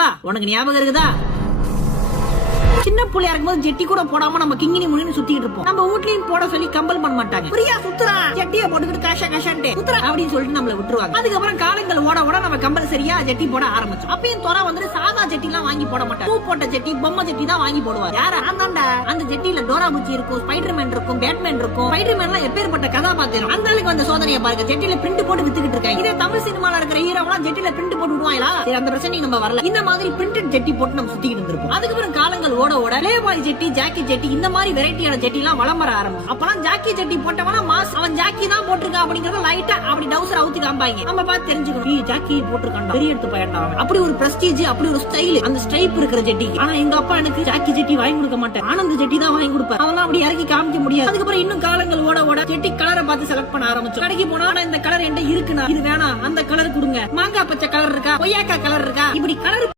நண்பா உனக்கு ஞாபகம் இருக்குதா? சின்ன புள்ளையா இருக்கும்போது ஜெட்டி கூட போடாம நம்ம கிங்கினி முனின்னு சுத்திட்டு இருப்போம். நம்ம வீட்லயும் போட சொல்லி கம்பல் பண்ண மாட்டாங்க. பிரியா சுத்துறா ஜெட்டியை போட்டுக்கிட்டு காஷா காஷான்ட்டு சுத்துறா அப்படின்னு சொல்லிட்டு நம்மள விட்டுருவாங்க. அதுக்கப்புறம் காலங்கள் ஓட ஓட நம்ம கம்பல் சரியா ஜெட்டி போட ஆரம்பிச்சோம். அப்பயும் துறை வந்துட்டு சாதா ஜெட்டி எல்லாம் வாங்கி போட மாட்டாங்க. பூ போட்ட ஜெட்டி பொம்மை ஜெட்டி தான் வாங்கி போடுவாங்க. யாரா ஆந்தாண்டா அந்த ஜெட்டியில டோரா பூச்சி இருக்கும், ஸ்பைடர்மேன் இருக்கும், பேட்மேன் இருக்கும். ஸ்பைடர்மேன் எல்லாம் எப்பேற்பட்ட கதாபாத்திரம். அந்த ஆளுக்கு வந்த சோதனையை பாருங்க, ஜெட்டியில பிரிண்ட் போட்டு வித்துக்கிட்டு இருக்காங்க. இதே தமிழ் சினிமால இருக்கிற ஹீரோலாம் ஜெட்டியில பிரிண்ட் போட்டு விடுவாங்களா? அந்த பிரச்சனை நம்ம வரல. இந்த மாதிரி பிரிண்டட் ஜெட்டி போட்டு நம்ம சுத்திக்கிட்டு இருந்திருப்போம். அதுக்கப்புறம் காலங்கள் ஓட ஓட லேபாய் ஜெட்டி, ஜாக்கி ஜெட்டி இந்த மாதிரி வெரைட்டியான ஜெட்டி எல்லாம் வலம் வர ஆரம்பிச்சு. அப்பலாம் ஜாக்கி ஜெட்டி போட்டவனா மாஸ், அவன் ஜாக்கி தான் போட்டிருக்கான் அப்படிங்கறத லைட்டா அப்படி டவுசர் அவுத்தி காம்பாங்க. நம்ம பார்த்து தெரிஞ்சுக்கணும், ஜாக்கி போட்டிருக்கான் பெரிய எடுத்து பயன்டா. அப்படி ஒரு பிரஸ்டீஜ், அப்படி ஒரு ஸ்டைல், அந்த ஸ்ட்ரைப் இருக்கிற ஜெட்டி. ஆனா எங்க அப்பா எனக்கு ஜாக்கி ஜெட்டி வாங்கி கொடுக்க மாட்டேன், ஆனந்த ஜெட்டி தான் வாங்கி கொடுப்பேன். அதெல்லாம் அப்படி இறக்கி காமிக்க முடியாது. அதுக்கப்புறம் இன்னும் காலங்கள் ஓட ஓட ஜெட்டி கலரை பார்த்து செலக்ட் பண்ண ஆரம்பிச்சோம். கடைக்கு போனா இந்த கலர் என்கிட்ட இருக்குண்ணா, இது வேணாம், அந்த கலர் கொடுங்க. மாங்காய் பச்சை கலர் இருக்கா, கொய்யாக்கா கலர் இருக்கா, இப்படி கலர்